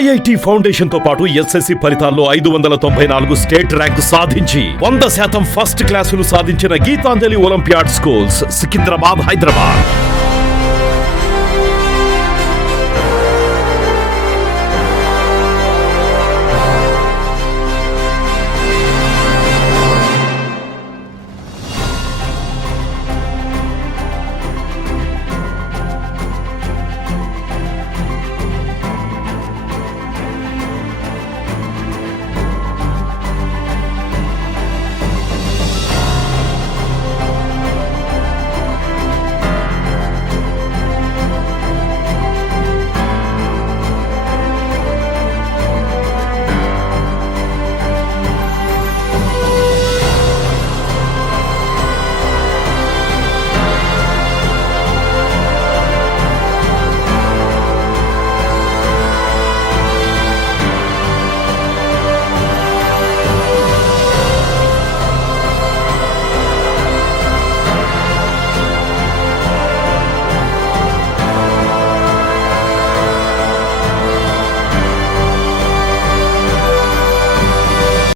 IIT foundation తో పాటు SSC ఫలితాల్లో 594 స్టేట్ ర్యాంకు సాధించి 100% ఫస్ట్ క్లాసులు సాధించిన గీతాంజలి ఒలింపియాడ్ స్కూల్స్ సికింద్రాబాద్, హైదరాబాద్.